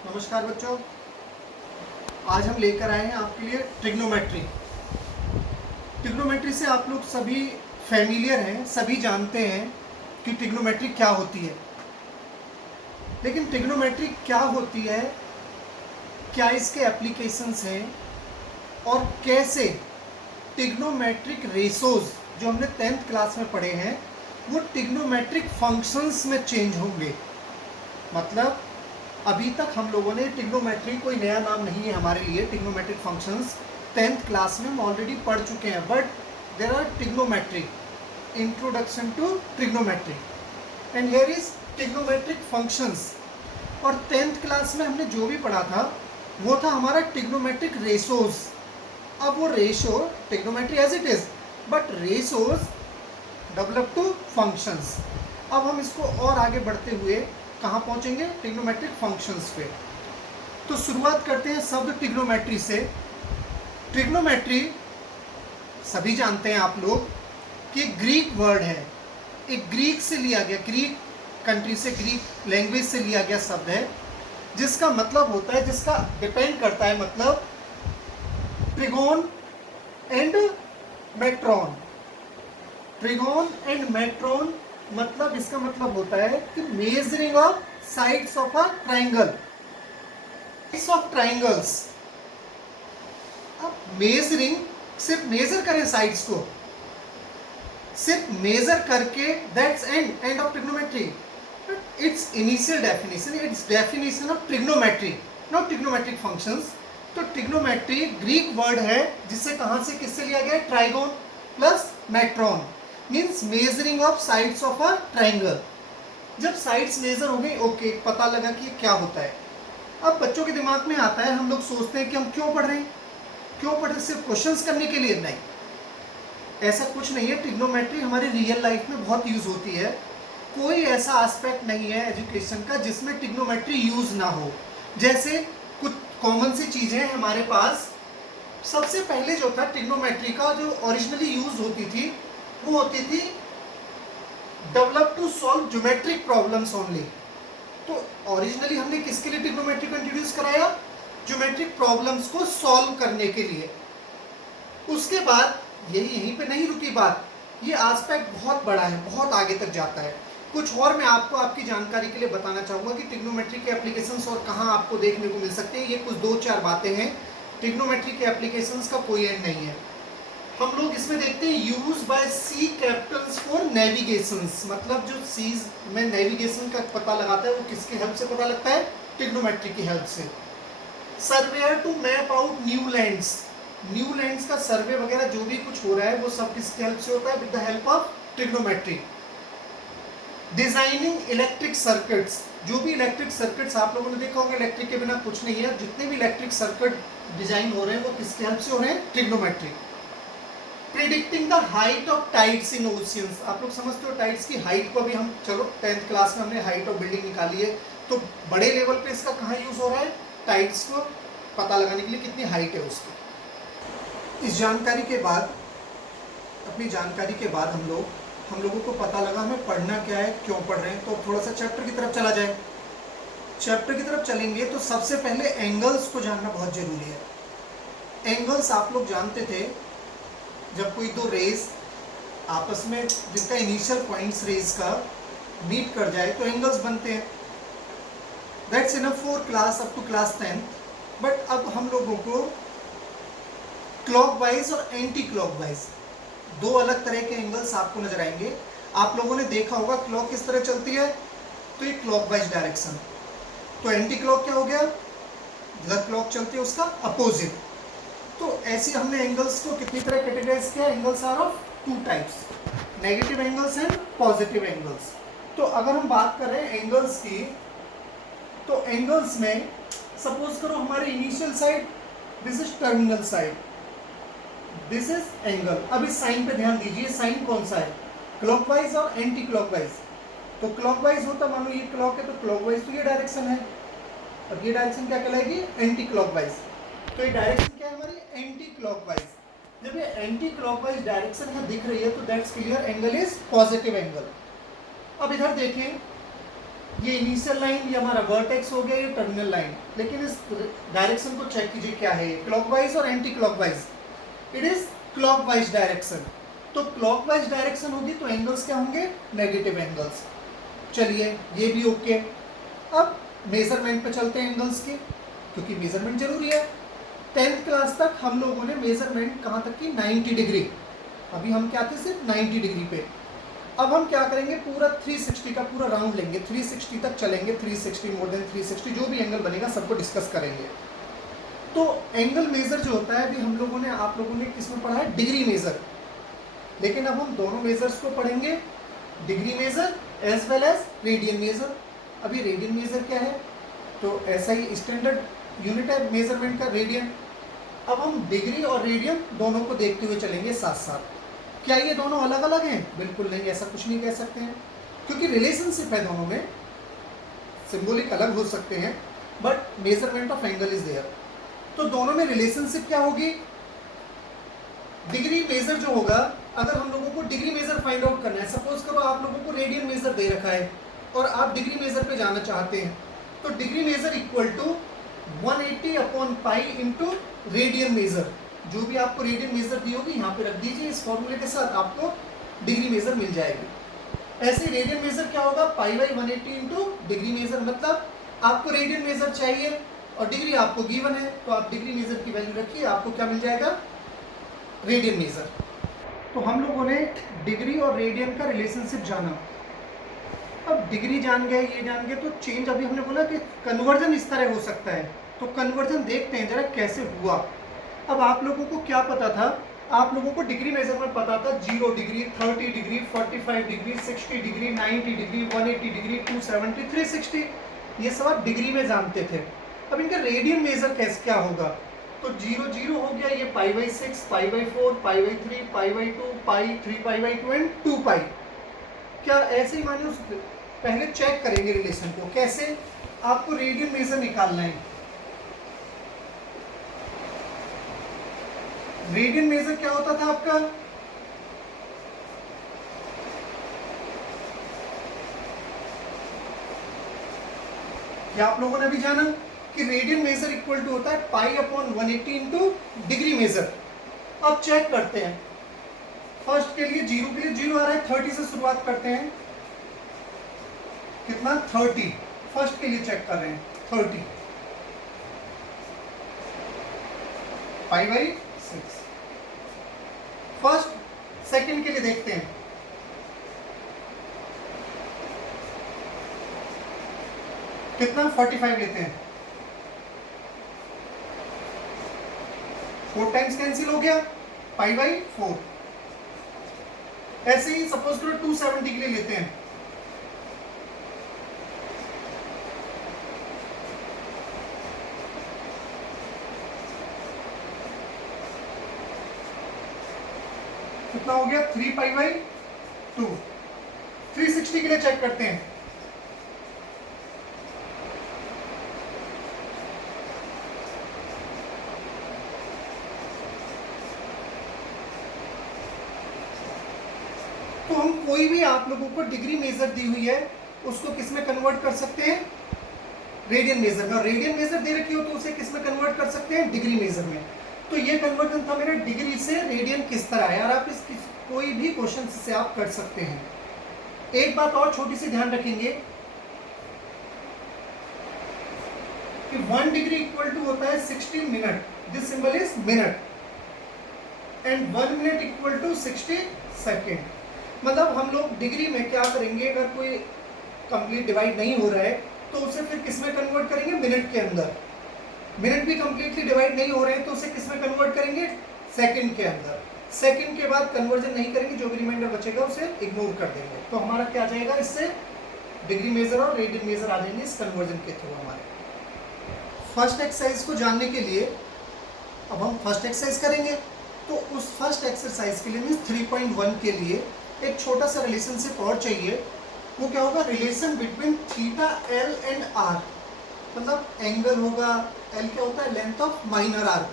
नमस्कार बच्चों, आज हम लेकर आए हैं आपके लिए ट्रिग्नोमेट्री। ट्रिग्नोमेट्री से आप लोग सभी फैमिलियर हैं, सभी जानते हैं कि ट्रिग्नोमेट्री क्या होती है। लेकिन ट्रिग्नोमेट्री क्या होती है, क्या इसके एप्लीकेशंस हैं और कैसे ट्रिग्नोमेट्रिक रेशोज जो हमने 10th क्लास में पढ़े हैं वो ट्रिग्नोमेट्रिक फंक्शंस में चेंज होंगे। मतलब अभी तक हम लोगों ने ट्रिग्नोमेट्री कोई नया नाम नहीं है हमारे लिए। ट्रिग्नोमेट्रिक फंक्शंस 10th क्लास में हम ऑलरेडी पढ़ चुके हैं, but there are trigonometry, introduction to trigonometry and here is trigonometric functions. और 10th क्लास में हमने जो भी पढ़ा था वो था हमारा ट्रिग्नोमेट्रिक रेशोज। अब वो ratio trigonometry as it is, but ratios develop to functions. अब हम इसको और आगे बढ़ते हुए कहाँ पहुँचेंगे? ट्रिग्नोमेट्रिक फंक्शंस पे। तो शुरुआत करते हैं शब्द ट्रिग्नोमेट्री से। ट्रिग्नोमेट्री सभी जानते हैं आप लोग कि ग्रीक वर्ड है, एक ग्रीक से लिया गया, ग्रीक कंट्री से, ग्रीक लैंग्वेज से लिया गया शब्द है, जिसका मतलब होता है, जिसका डिपेंड करता है मतलब ट्रिगोन एंड मेट्रॉन। ट्रिगोन एंड मेट्रॉन मतलब इसका मतलब होता है कि measuring of sides of a triangle, sides of triangles. अब मेजरिंग, सिर्फ मेजर करें साइड्स को, सिर्फ मेजर करके that's end of trigonometry. It's initial definition, it's definition of trigonometry, not trigonometric functions. तो ट्रिग्नोमेट्री ग्रीक वर्ड है जिससे कहां से किससे लिया गया है? Trigon plus metron, means measuring of sides of a triangle. जब साइड्स मेजर हो गई, ओके, पता लगा कि क्या होता है। अब बच्चों के दिमाग में आता है, हम लोग सोचते हैं कि हम क्यों पढ़ रहे हैं, क्यों पढ़ रहे हैं? सिर्फ क्वेश्चंस करने के लिए? नहीं, ऐसा कुछ नहीं है। ट्रिग्नोमेट्री हमारी रियल लाइफ में बहुत यूज होती है। कोई ऐसा एस्पेक्ट नहीं है एजुकेशन का जिसमें ट्रिग्नोमेट्री यूज ना हो। जैसे कुछ कॉमन सी चीजें हैं हमारे पास। सबसे पहले जो था ट्रिग्नोमेट्री का, जो ओरिजिनली यूज होती थी, वो होती थी develop to solve geometric problems only. तो ओरिजिनली हमने किसके लिए ट्रिग्नोमेट्री को इंट्रोड्यूस कराया? ज्योमेट्रिक प्रॉब्लम्स को सॉल्व करने के लिए। उसके बाद यहीं पे नहीं रुकी बात, ये एस्पेक्ट बहुत बड़ा है, बहुत आगे तक जाता है। कुछ और मैं आपको आपकी जानकारी के लिए बताना चाहूँगा कि ट्रिग्नोमेट्री के एप्लीकेशंस और कहाँ आपको देखने को मिल सकते हैं। ये कुछ 2-4 बातें हैं। ट्रिग्नोमेट्री के एप्लीकेशंस का कोई एंड नहीं है। हम लोग इसमें देखते हैं use by sea captains for navigations, मतलब जो सीज में नेविगेशन का पता लगाता है वो किसकी हेल्प से पता लगता है? ट्रिग्नोमेट्री की हेल्प से। Surveyor to map out new lands, new lands का सर्वे वगैरह जो भी कुछ हो रहा है वो सब किसकी हेल्प से होता है? With the help of trigonometry. Designing electric circuits, जो भी इलेक्ट्रिक सर्किट्स आप लोगों ने देखा होगा, इलेक्ट्रिक के बिना कुछ नहीं है। जितने भी इलेक्ट्रिक सर्किट डिजाइन हो रहे हैं वो किसकी हेल्प से हो रहे हैं? Trigonometry. Predicting the height of tides in oceans, आप लोग समझते हो टाइड्स की हाइट को भी हम, चलो 10th क्लास में हमने हाइट ऑफ बिल्डिंग निकाली है, तो बड़े लेवल पे इसका कहाँ यूज हो रहा है? टाइड्स को पता लगाने के लिए कितनी हाइट है उसकी। इस जानकारी के बाद, अपनी जानकारी के बाद हम लोगों को पता लगा हमें पढ़ना क्या है, क्यों पढ़ रहे हैं। तो थोड़ा सा चैप्टर की तरफ चला जाए। चैप्टर की तरफ चलेंगे तो सबसे पहले एंगल्स को जानना बहुत जरूरी है। एंगल्स आप लोग जानते थे, जब कोई दो रेज आपस में जिनका इनिशियल पॉइंट्स रेज का मीट कर जाए तो एंगल्स बनते हैं। That's enough for class up to class 10th। But अब हम लोगों को क्लॉकवाइज और एंटी क्लॉकवाइज दो अलग तरह के एंगल्स आपको नजर आएंगे। आप लोगों ने देखा होगा क्लॉक किस तरह चलती है, तो ये क्लॉकवाइज डायरेक्शन। तो एंटी क्लॉक क्या हो गया? जिधर क्लॉक चलती है उसका अपोजिट। तो ऐसे हमने एंगल्स को कितनी तरह कैटेगराइज किया? Angles are of 2 types, negative angles and positive angles. तो अगर हम बात करें एंगल्स की, तो एंगल्स में सपोज करो हमारी initial side, this is terminal side, this is angle. अब इस साइन पे ध्यान दीजिए, साइन कौन सा है? क्लॉकवाइज और एंटी क्लॉकवाइज। तो क्लॉकवाइज होता, मान लो ये क्लॉक है तो क्लॉकवाइज तो ये डायरेक्शन है, और ये डायरेक्शन क्या कहलाएगी? Anti clockwise. तो ये डायरेक्शन क्या है हमारी? Anti clockwise. जब ये एंटी क्लॉकवाइज डायरेक्शन में दिख रही है तो that's clear angle is positive angle. अब इधर देखें, ये इनिशियल लाइन, ये हमारा वर्टेक्स हो गया, ये टर्मिनल लाइन। लेकिन इस डायरेक्शन को चेक कीजिए क्या है, क्लॉकवाइज और anti clockwise. It is clockwise direction. तो क्लॉकवाइज डायरेक्शन होगी तो एंगल्स क्या होंगे, नेगेटिव एंगल्स। चलिए ये भी ओके। अब मेजरमेंट पे चलते हैं एंगल्स के, क्योंकि मेजरमेंट जरूरी है। 10th क्लास तक हम लोगों ने मेजरमेंट कहाँ तक की, 90 डिग्री। अभी हम क्या थे, सिर्फ 90 डिग्री पे। अब हम क्या करेंगे, पूरा 360 का पूरा राउंड लेंगे, 360 तक चलेंगे, 360 मोर देन 360, जो भी एंगल बनेगा सबको डिस्कस करेंगे। तो एंगल मेजर जो होता है, अभी हम लोगों ने, आप लोगों ने किसमें पढ़ा है, डिग्री मेजर। लेकिन अब हम दोनों मेजर्स को पढ़ेंगे, degree measure as well as radian measure. अभी रेडियन मेजर क्या है, तो ऐसा ही स्टैंडर्ड यूनिट है मेजरमेंट का, रेडियन। अब हम डिग्री और रेडियन दोनों को देखते हुए चलेंगे साथ साथ। क्या ये दोनों अलग अलग हैं, बिल्कुल नहीं, ऐसा कुछ नहीं कह सकते हैं, क्योंकि रिलेशनशिप है दोनों में। सिंबॉलिक अलग हो सकते हैं but measurement of angle is there. तो दोनों में रिलेशनशिप क्या होगी, डिग्री मेजर जो होगा, अगर हम लोगों को डिग्री मेजर फाइंड आउट करना है, सपोज करो आप लोगों को रेडियन मेजर दे रखा है और आप डिग्री मेजर पे जाना चाहते हैं, तो degree measure equal to 180 upon pi into radian measure. जो भी आपको रेडियन मेजर दी होगी यहाँ पे रख दीजिए, इस फॉर्मूले के साथ आपको डिग्री मेजर मिल जाएगी। ऐसे रेडियन मेजर क्या होगा, pi by 180 into degree measure. मतलब आपको रेडियन मेजर चाहिए और डिग्री आपको गिवन है, तो आप डिग्री मेजर की वैल्यू रखिए, आपको क्या मिल जाएगा, रेडियन मेजर। तो हम लोगों ने डिग्री और रेडियन का रिलेशनशिप जाना। अब डिग्री जान गए, ये जान गए, तो चेंज अभी हमने बोला कि कन्वर्जन इस तरह हो सकता है। तो कन्वर्जन देखते हैं जरा कैसे हुआ। अब आप लोगों को क्या पता था, आप लोगों को डिग्री मेजरमेंट पता था, 0 degree, 30 degree, 45 degree, 60 degree, 90 degree, 180 degree, 270, 360, ये सब आप डिग्री में जानते थे। अब इनका रेडियन मेजर कैसे क्या होगा, तो 0 0 हो गया, ये pi by 6, pi by 4, pi by 3, pi by 2, pi 3 pi by 2 and 2 पाई। क्या ऐसे ही माने, पहले चेक करेंगे रिलेशन को, कैसे, आपको रेडियन मेजर निकालना है। रेडियन मेजर क्या होता था आपका, क्या आप लोगों ने अभी जाना कि रेडियन मेजर इक्वल टू होता है pi upon 180 into degree measure. अब चेक करते हैं, फर्स्ट के लिए 0 के लिए 0 आ रहा है, 30 से शुरुआत करते हैं, कितना 30, फर्स्ट के लिए चेक कर रहे हैं 30 पाई बाई 6। फर्स्ट सेकंड के लिए देखते हैं, कितना 45 लेते हैं, 4 टाइम्स कैंसिल हो गया, पाई बाई 4। ऐसे ही सपोज करो 270 के लिए लेते हैं, कितना हो गया, 3 पाई बाई 2। 360 के लिए चेक करते हैं, तो हम कोई भी आप लोगों को डिग्री मेजर दी हुई है उसको किस में कन्वर्ट कर सकते हैं, रेडियन मेजर में। और रेडियन मेजर दे रखी हो तो उसे किस में कन्वर्ट कर सकते हैं, डिग्री मेजर में। तो ये कन्वर्जन था मेरा डिग्री से रेडियन किस तरह है, और आप इस कोई भी क्वेश्चन से आप कर सकते हैं। एक बात और छोटी सी ध्यान रखेंगे कि 1 डिग्री इक्वल टू होता है 60 minute, this symbol is minute, and 1 minute equal to 60 second. मतलब हम लोग डिग्री में क्या करेंगे, अगर कोई कंप्लीट डिवाइड नहीं हो रहा है तो उसे फिर किस में कन्वर्ट करेंगे, मिनट के अंदर। मिनट भी कंप्लीटली डिवाइड नहीं हो रहे हैं तो उसे किस में कन्वर्ट करेंगे, सेकंड के अंदर। सेकंड के बाद कन्वर्जन नहीं करेंगे, जो भी रिमाइंडर बचेगा उसे इग्नोर कर देंगे। तो हमारा क्या आ जाएगा, इससे डिग्री मेजर और रेडियन मेजर आ जाएंगे इस कन्वर्जन के थ्रू हमारे। फर्स्ट एक्सरसाइज को जानने के लिए अब हम फर्स्ट एक्सरसाइज करेंगे। तो उस फर्स्ट एक्सरसाइज के लिए मीन्स 3.1 के लिए एक छोटा सा रिलेशनशिप और चाहिए। वो क्या होगा, relation between theta L and R. मतलब एंगल होगा, एल क्या होता है, लेंथ ऑफ माइनर आर,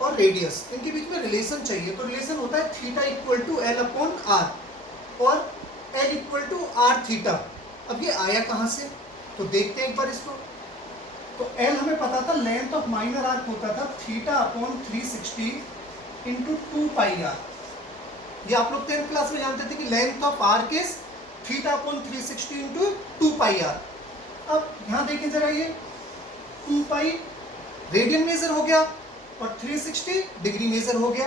और रेडियस, इनके बीच में रिलेशन चाहिए। तो रिलेशन होता है theta equal to L upon R और L equal to R theta. अब ये आया कहाँ से, तो देखते हैं एक बार इसको। तो एल हमें पता था, लेंथ ऑफ माइनर आर्क होता था theta upon 360 into 2 pi R. ये आप लोग 10th क्लास में जानते थे कि length of arc is theta upon 360 into 2 pi R. अब यहां देखें जरा, ये 2 पाई रेडियन मेजर हो गया और 360 डिग्री मेजर हो गया,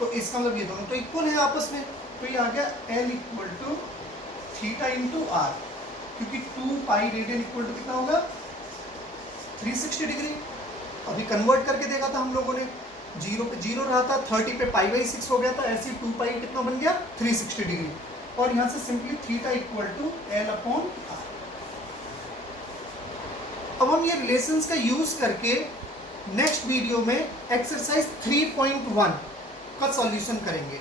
तो इसका मतलब ये दोनों तो इक्वल है आपस में। तो ये आ गया L equal to theta into R, क्योंकि 2 पाई रेडियन इक्वल टू कितना होगा 360 डिग्री। अभी कन्वर्ट करके देखा था हम लोगों ने, 0 पे 0 रहा था, 30 पे पाई बाई 6 हो गया था, ऐसे 2 पाई कितना बन गया 360 डिग्री। और यहाँ से simply theta equal to L upon R. अब हम ये रिलेशंस का यूज करके नेक्स्ट वीडियो में एक्सरसाइज 3.1 का सॉल्यूशन करेंगे।